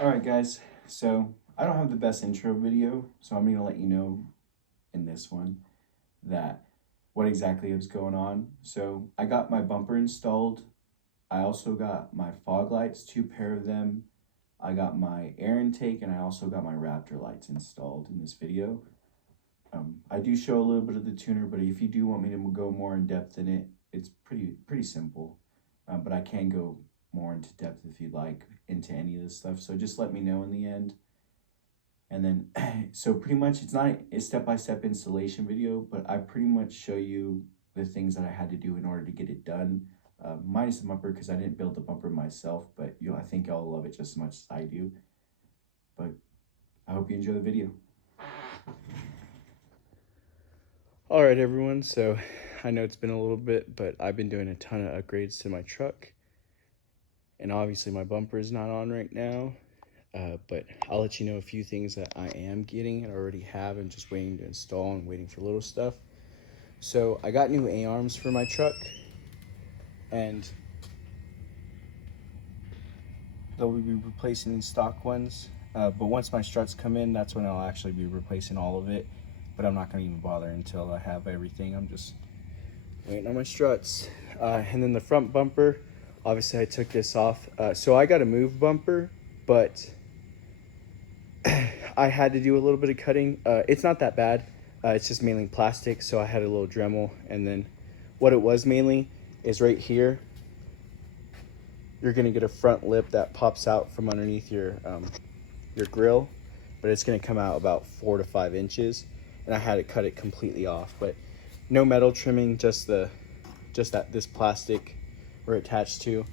Alright guys, so I don't have the best intro video, so I'm gonna let you know in this one that what exactly is going on. So I got my bumper installed. I also got my fog lights, 2 pair of them. I got my air intake and I also got my Raptor lights installed in this video. I do show a little bit of the tuner, but if you do want me to go more in depth in it, it's pretty simple. But I can go more into depth if you'd like into any of this stuff. So just let me know in the end. And then, so pretty much it's not a step-by-step installation video, but I pretty much show you the things that I had to do in order to get it done. Minus the bumper because I didn't build the bumper myself, but I think y'all love it just as much as I do. But I hope you enjoy the video. All right, everyone, so I know it's been a little bit, but I've been doing a ton of upgrades to my truck. And obviously my bumper is not on right now, but I'll let you know a few things that I am getting and already have and just waiting to install and waiting for little stuff. So I got new A-arms for my truck, and they'll be replacing the stock ones. But once my struts come in, that's when I'll actually be replacing all of it. But I'm not going to even bother until I have everything. I'm just waiting on my struts. And then the front bumper, obviously I took this off. So I got a move bumper, but I had to do a little bit of cutting. It's not that bad. It's just mainly plastic, so I had a little Dremel. And then what it was mainly is right here, you're going to get a front lip that pops out from underneath your grill, but it's going to come out about 4 to 5 inches. And I had to cut it completely off, but no metal trimming, just this plastic we're attached to.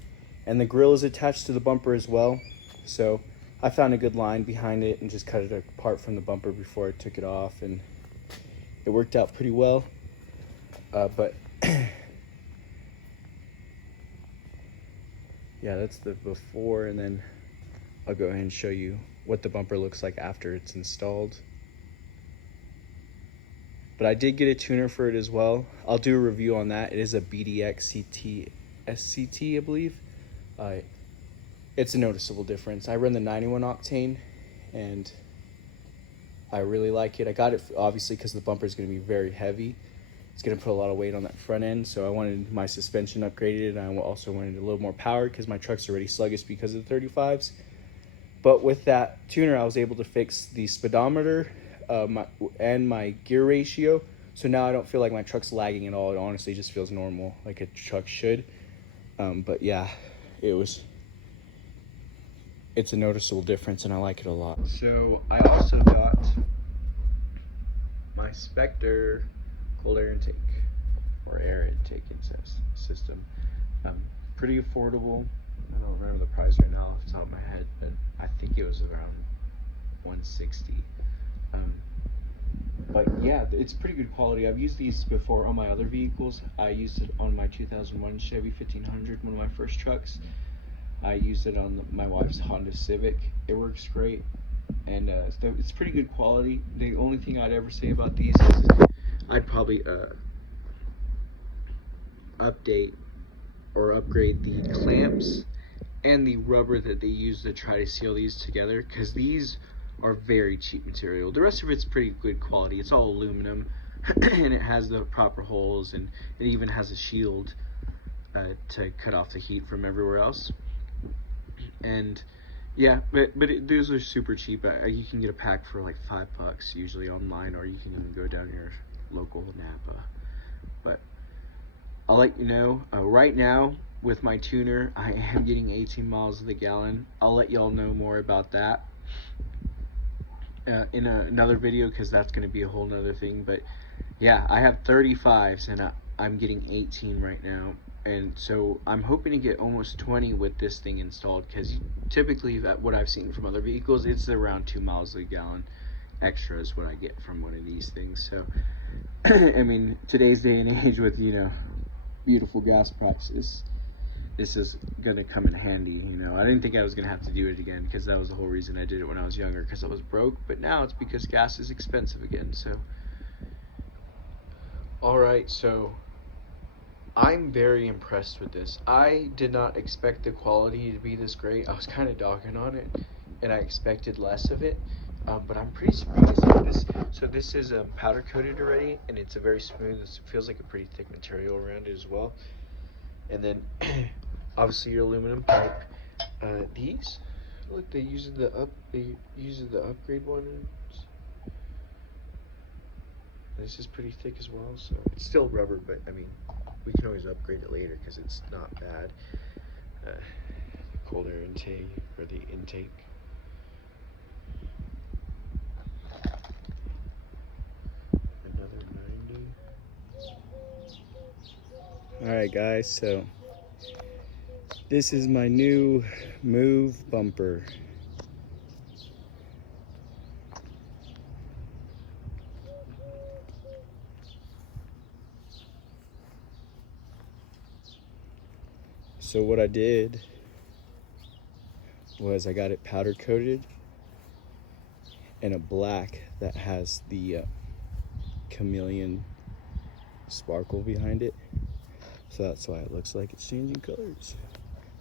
And the grill is attached to the bumper as well. So I found a good line behind it and just cut it apart from the bumper before I took it off, and it worked out pretty well. But yeah, that's the before, and then I'll go ahead and show you what the bumper looks like after it's installed. But I did get a tuner for it as well. I'll do a review on that. It is a BDX CT SCT, I believe. It's a noticeable difference. I run the 91 octane, and I really like it. I got it obviously because the bumper is going to be very heavy. It's going to put a lot of weight on that front end, so I wanted my suspension upgraded, and I also wanted a little more power because my truck's already sluggish because of the 35s. But with that tuner, I was able to fix the speedometer and my gear ratio, so now I don't feel like my truck's lagging at all. It honestly just feels normal, like a truck should. But yeah, it's a noticeable difference, and I like it a lot. So I also got my Spectre cold air intake, or air intake system. Pretty affordable. I don't remember the price right now off the top of my head, but I think it was around $160. But yeah, it's pretty good quality. I've used these before on my other vehicles. I used it on my 2001 Chevy 1500, one of my first trucks. I used it on my wife's Honda Civic. It works great, and it's pretty good quality. The only thing I'd ever say about these is I'd probably update or upgrade the clamps and the rubber that they use to try to seal these together, because these are very cheap material. The rest of it's pretty good quality. It's all aluminum and it has the proper holes, and it even has a shield to cut off the heat from everywhere else. And yeah, but those are super cheap. You can get a pack for like $5 usually online, or you can even go down your local Napa. But I'll let you know, right now with my tuner, I am getting 18 miles to the gallon. I'll let y'all know more about that in another video, because that's going to be a whole nother thing. But yeah, I have 35s and I'm getting 18 right now, and so I'm hoping to get almost 20 with this thing installed, because typically what I've seen from other vehicles, it's around 2 miles a gallon extra is what I get from one of these things. So I mean, today's day and age with beautiful gas prices, this is gonna come in handy. I didn't think I was gonna have to do it again, because that was the whole reason I did it when I was younger, because I was broke. But now it's because gas is expensive again. So all right, so I'm very impressed with this. I did not expect the quality to be this great. I was kind of dogging on it, and I expected less of it. But I'm pretty surprised at this. So this is powder coated already, and it's a very smooth. It feels like a pretty thick material around it as well. And then obviously your aluminum pipe. These, look, they use the upgrade ones. This is pretty thick as well, so it's still rubber, but I mean, we can always upgrade it later because it's not bad. Cold air intake, or the intake. Another 90. Alright guys, so this is my new Move bumper. So what I did was I got it powder coated in a black that has the chameleon sparkle behind it. So that's why it looks like it's changing colors.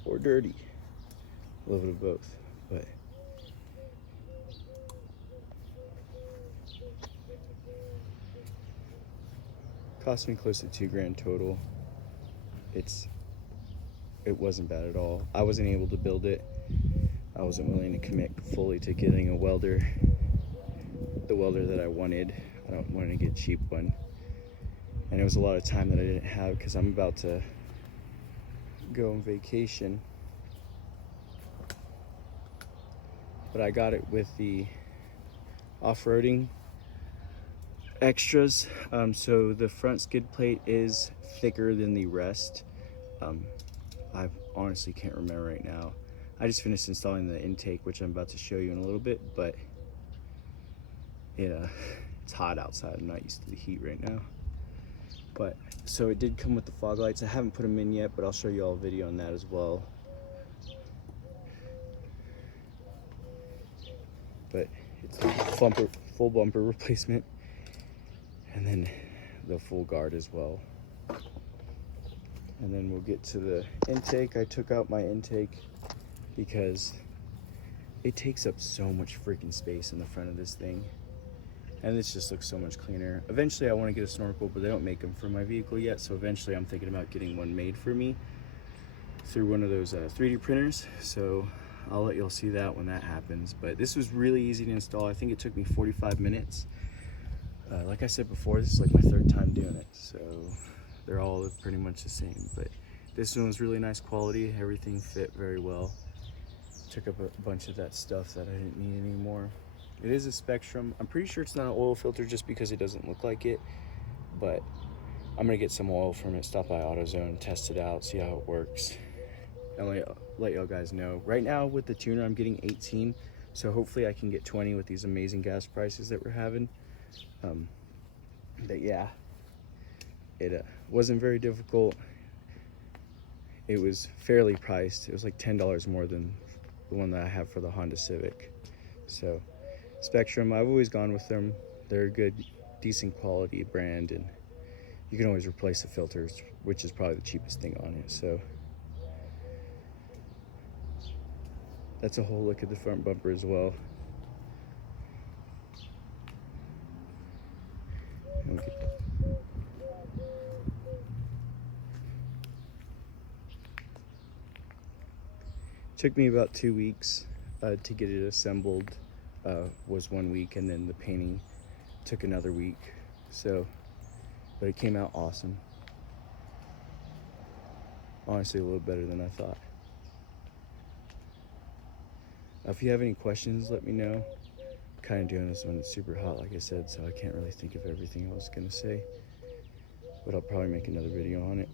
Or dirty. A little bit of both. But cost me close to $2,000 total. It wasn't bad at all. I wasn't able to build it. I wasn't willing to commit fully to getting a welder, the welder that I wanted. I don't want to get a cheap one. And it was a lot of time that I didn't have because I'm about to go on vacation. But I got it with the off-roading extras. So the front skid plate is thicker than the rest. I honestly can't remember right now. I just finished installing the intake, which I'm about to show you in a little bit, but it's hot outside. I'm not used to the heat right now. But so it did come with the fog lights. I haven't put them in yet, but I'll show you all a video on that as well. But it's a full bumper replacement, and then the full guard as well. And then we'll get to the intake. I took out my intake because it takes up so much freaking space in the front of this thing. And this just looks so much cleaner. Eventually I want to get a snorkel, but they don't make them for my vehicle yet. So eventually I'm thinking about getting one made for me through one of those 3D printers. So I'll let y'all see that when that happens. But this was really easy to install. I think it took me 45 minutes. Like I said before, this is like my third time doing it. So they're all pretty much the same. But this one was really nice quality. Everything fit very well. Took up a bunch of that stuff that I didn't need anymore. It is a Spectrum. I'm pretty sure it's not an oil filter just because it doesn't look like it, but I'm gonna get some oil from it, stop by AutoZone, test it out, see how it works, and let y'all guys know. Right now with the tuner, I'm getting 18, so hopefully I can get 20 with these amazing gas prices that we're having. But yeah, it wasn't very difficult. It was fairly priced. It was like $10 more than the one that I have for the Honda Civic. So Spectrum, I've always gone with them. They're a good, decent quality brand, and you can always replace the filters, which is probably the cheapest thing on it. So that's a whole look at the front bumper as well. Okay. Took me about 2 weeks to get it assembled. Was 1 week, and then the painting took another week. So, but it came out awesome. Honestly, a little better than I thought. If you have any questions, let me know. I'm kind of doing this when it's super hot, like I said, so I can't really think of everything I was gonna say. But I'll probably make another video on it.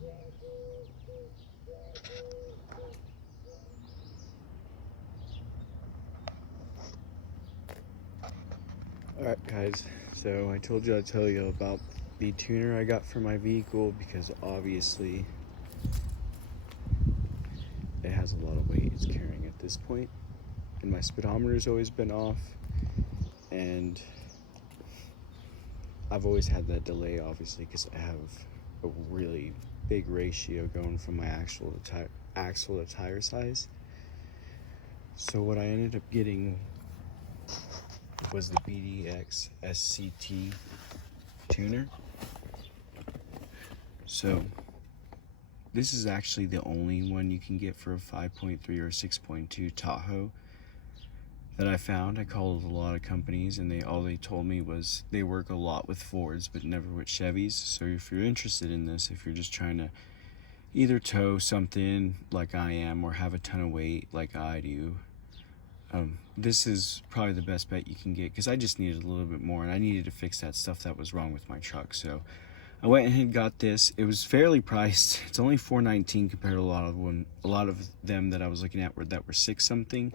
Alright guys, so I told you I'd tell you about the tuner I got for my vehicle, because obviously it has a lot of weight it's carrying at this point. And my speedometer's always been off, and I've always had that delay, obviously, because I have a really big ratio going from my axle to tire size. So what I ended up getting was the BDX SCT tuner. So this is actually the only one you can get for a 5.3 or 6.2 Tahoe that I found. I called a lot of companies, and all they told me was they work a lot with Fords but never with Chevys. So if you're interested in this, if you're just trying to either tow something like I am or have a ton of weight like I do, this is probably the best bet you can get, because I just needed a little bit more, and I needed to fix that stuff that was wrong with my truck. So I went ahead and got this. It was fairly priced. It's only $419 compared to a lot of them that I was looking at that were $6 something,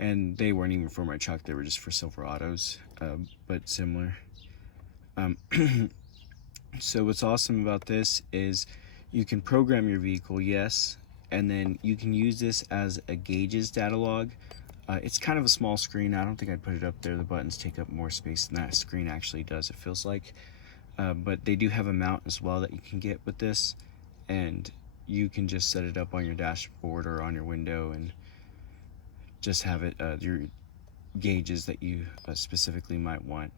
and they weren't even for my truck. They were just for Silverados, but similar. So what's awesome about this is you can program your vehicle, yes, and then you can use this as a gauges data log. It's kind of a small screen. I don't think I'd put it up there. The buttons take up more space than that screen actually does, it feels like. But they do have a mount as well that you can get with this, and you can just set it up on your dashboard or on your window and just have it your gauges that you specifically might want.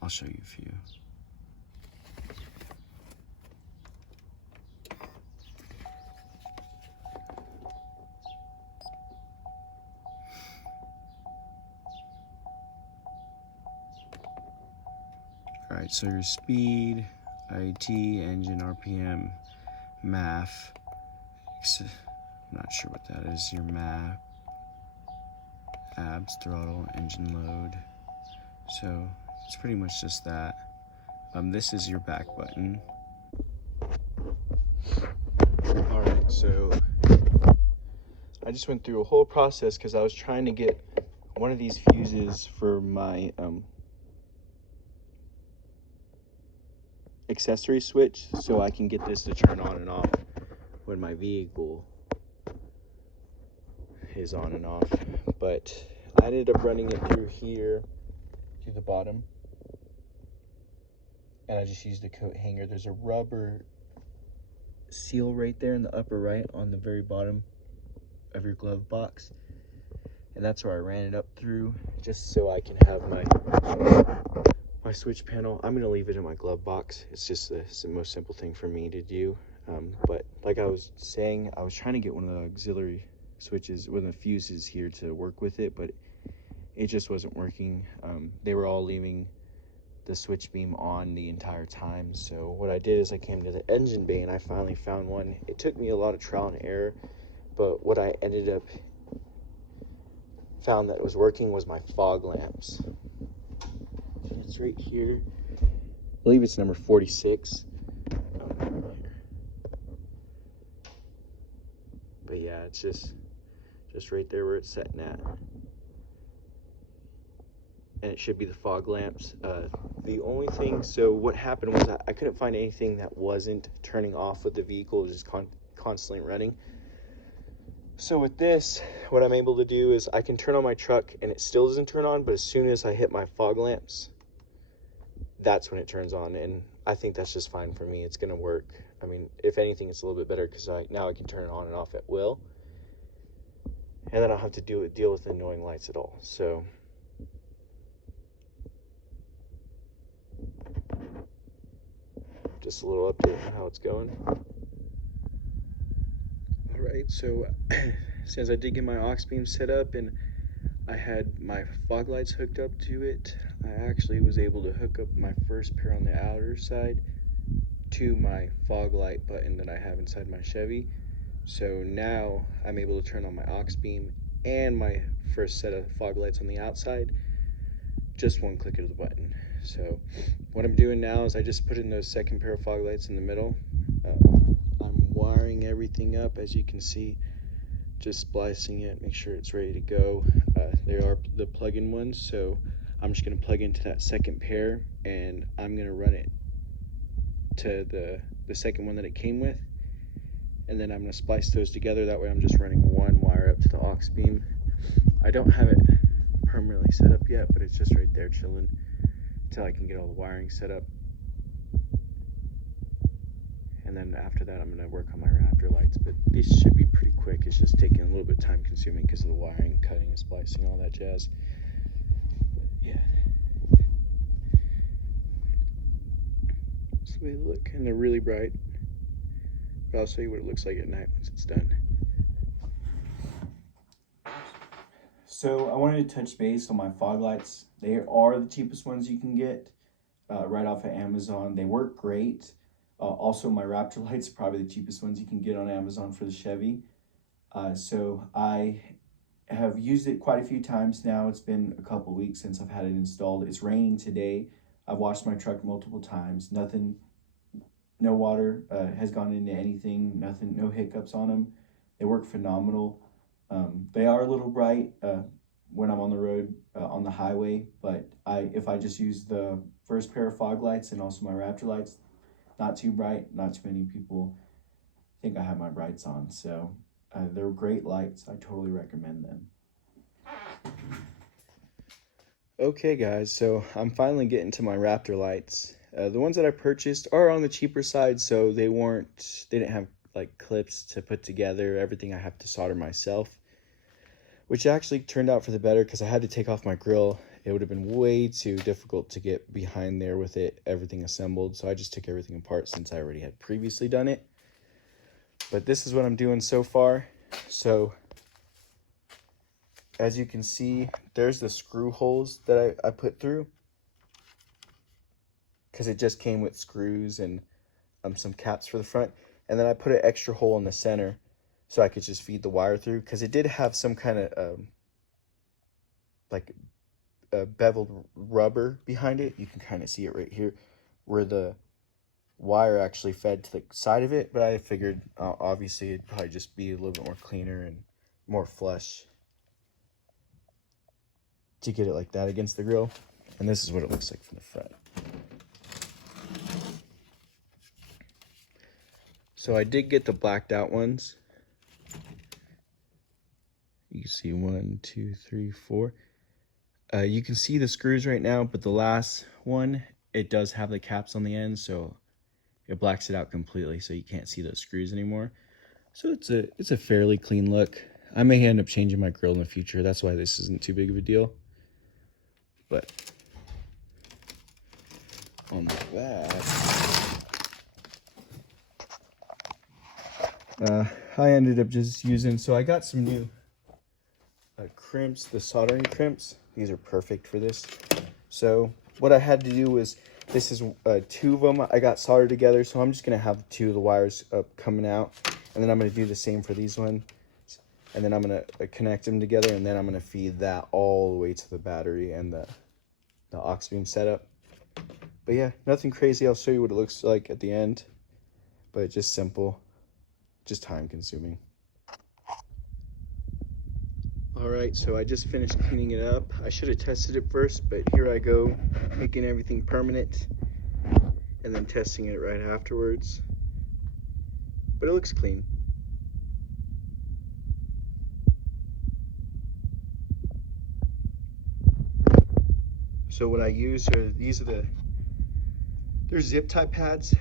I'll show you a few. Alright, so your speed, IT, engine, RPM, MAF, I'm not sure what that is, your MAF, abs, throttle, engine load. So it's pretty much just that. This is your back button. Alright, so I just went through a whole process because I was trying to get one of these fuses for my accessory switch so I can get this to turn on and off when my vehicle is on and off. But I ended up running it through here to the bottom, and I just used a coat hanger. There's a rubber seal right there in the upper right on the very bottom of your glove box, and that's where I ran it up through, just so I can have my switch panel. I'm going to leave it in my glove box. It's just the most simple thing for me to do. But like I was saying, I was trying to get one of the auxiliary switches, one of the fuses here to work with it, but it just wasn't working. They were all leaving the switch beam on the entire time. So what I did is I came to the engine bay and I finally found one. It took me a lot of trial and error, but what I ended up found that was working was my fog lamps. It's right here. I believe it's number 46. But yeah, it's just right there where it's setting at. And it should be the fog lamps. The only thing, so what happened was I couldn't find anything that wasn't turning off with the vehicle, just constantly running. So with this, what I'm able to do is I can turn on my truck and it still doesn't turn on, but as soon as I hit my fog lamps, that's when it turns on, and I think that's just fine for me. It's gonna work. I mean, if anything, it's a little bit better because now I can turn it on and off at will, and then I don't have to deal with annoying lights at all. So just a little update on how it's going. All right, so since I did get my aux beam set up and I had my fog lights hooked up to it, I actually was able to hook up my first pair on the outer side to my fog light button that I have inside my Chevy. So now I'm able to turn on my aux beam and my first set of fog lights on the outside, just one click of the button. So what I'm doing now is I just put in those second pair of fog lights in the middle. I'm wiring everything up, as you can see, just splicing it, make sure it's ready to go. They are the plug-in ones, so I'm just going to plug into that second pair and I'm going to run it to the second one that it came with, and then I'm going to splice those together. That way I'm just running one wire up to the aux beam. I don't have it permanently set up yet, but it's just right there chilling until I can get all the wiring set up. and then after that I'm going to work on my Raptor lights, but these should be pretty quick. It's just taking a little bit time consuming because of the wiring, cutting and splicing, all that jazz. But yeah, that's the way they look, and they're really bright. But I'll show you what it looks like at night once it's done. So I wanted to touch base on my fog lights. They are the cheapest ones you can get right off of Amazon. They work great. Also, my Raptor lights are probably the cheapest ones you can get on Amazon for the Chevy. So I have used it quite a few times now. It's been a couple weeks since I've had it installed. It's raining today. I've washed my truck multiple times. Nothing, no water has gone into anything. Nothing, no hiccups on them. They work phenomenal. They are a little bright when I'm on the road, on the highway, but if I just use the first pair of fog lights and also my Raptor lights, not too bright, not too many people think I have my brights on. So they're great lights. I totally recommend them. Okay guys, so I'm finally getting to my Raptor lights. The ones that I purchased are on the cheaper side, so they didn't have like clips to put together. Everything I have to solder myself, which actually turned out for the better because I had to take off my grill. It would have been way too difficult to get behind there with everything assembled, so I just took everything apart since I already had previously done it. But this is what I'm doing so far. So as you can see, there's the screw holes that I put through, because it just came with screws and some caps for the front. And then I put an extra hole in the center so I could just feed the wire through, because it did have some kind of like beveled rubber behind it. You can kind of see it right here where the wire actually fed to the side of it, but I figured obviously it'd probably just be a little bit more cleaner and more flush to get it like that against the grill. And this is what it looks like from the front. So I did get the blacked out ones. You can see 1, 2, 3, 4. You can see the screws right now, but the last one, it does have the caps on the end, so it blacks it out completely, so you can't see those screws anymore. So it's a fairly clean look. I may end up changing my grill in the future. That's why this isn't too big of a deal. But on the back, I ended up just using, so I got some new crimps, the soldering crimps. These are perfect for this. So what I had to do was, this is 2 of them I got soldered together, so I'm just gonna have 2 of the wires up coming out, and then I'm gonna do the same for these ones, and then I'm gonna connect them together, and then I'm gonna feed that all the way to the battery and the aux beam setup. But yeah, nothing crazy. I'll show you what it looks like at the end, but just simple, just time consuming. Alright, so I just finished cleaning it up. I should have tested it first, but here I go, making everything permanent and then testing it right afterwards. But it looks clean. So what I use are, they're zip tie pads.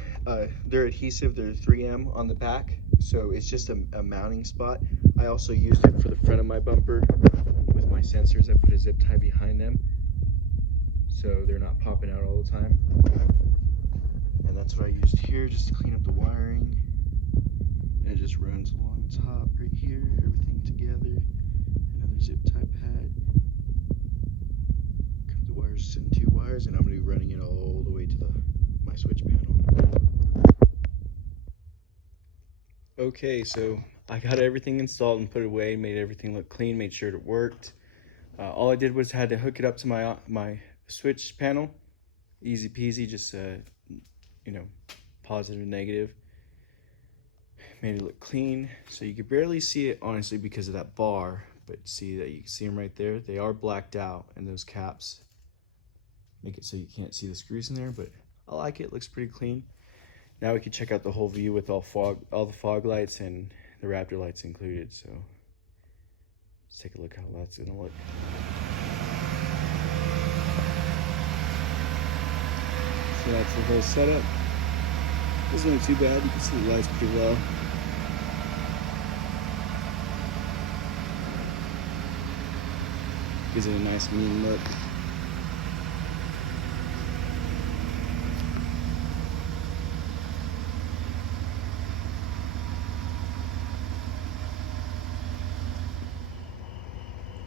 They're adhesive, they're 3M on the back, so it's just a mounting spot. I also used it for the front of my bumper with my sensors. I put a zip tie behind them so they're not popping out all the time. And that's what I used here, just to clean up the wiring. And it just runs along the top right here, everything together. Another zip tie pad. Cut the wires in 2 wires, and I'm going to be running it all the way to my switch panel. Okay, so I got everything installed and put it away, made everything look clean, made sure it worked. All I did was had to hook it up to my switch panel. Easy peasy, just you know, positive and negative. Made it look clean, so you could barely see it honestly because of that bar, but see that you can see them right there. They are blacked out, and those caps make it so you can't see the screws in there, but I like it. It looks pretty clean. Now we can check out the whole view with all the fog lights and the Raptor lights included. So let's take a look how that's gonna look. So that's the whole setup. Doesn't look too bad. You can see the lights pretty well. Gives it a nice mean look.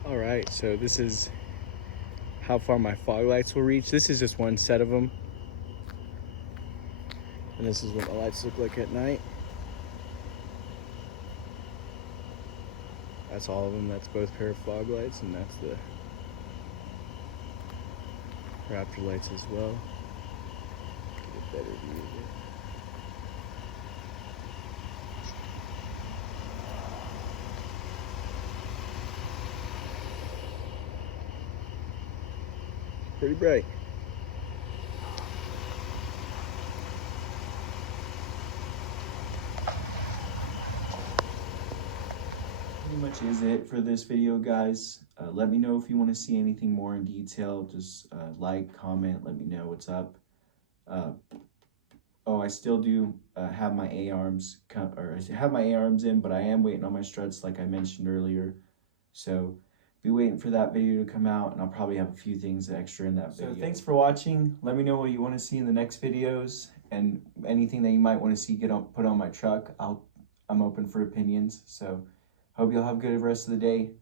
All right, so this is how far my fog lights will reach. This is just one set of them. And this is what the lights look like at night. That's all of them. That's both pair of fog lights, and that's the Raptor lights as well. Get a better view of it. Pretty bright. Pretty much is it for this video, guys. Let me know if you want to see anything more in detail. Just like, comment, let me know what's up. Oh, I still do have my A-arms I have my A-arms in, but I am waiting on my struts like I mentioned earlier. So be waiting for that video to come out, and I'll probably have a few things extra in that video. So thanks for watching. Let me know what you want to see in the next videos, and anything that you might want to see put on my truck. I'm open for opinions. So hope you'll have a good rest of the day.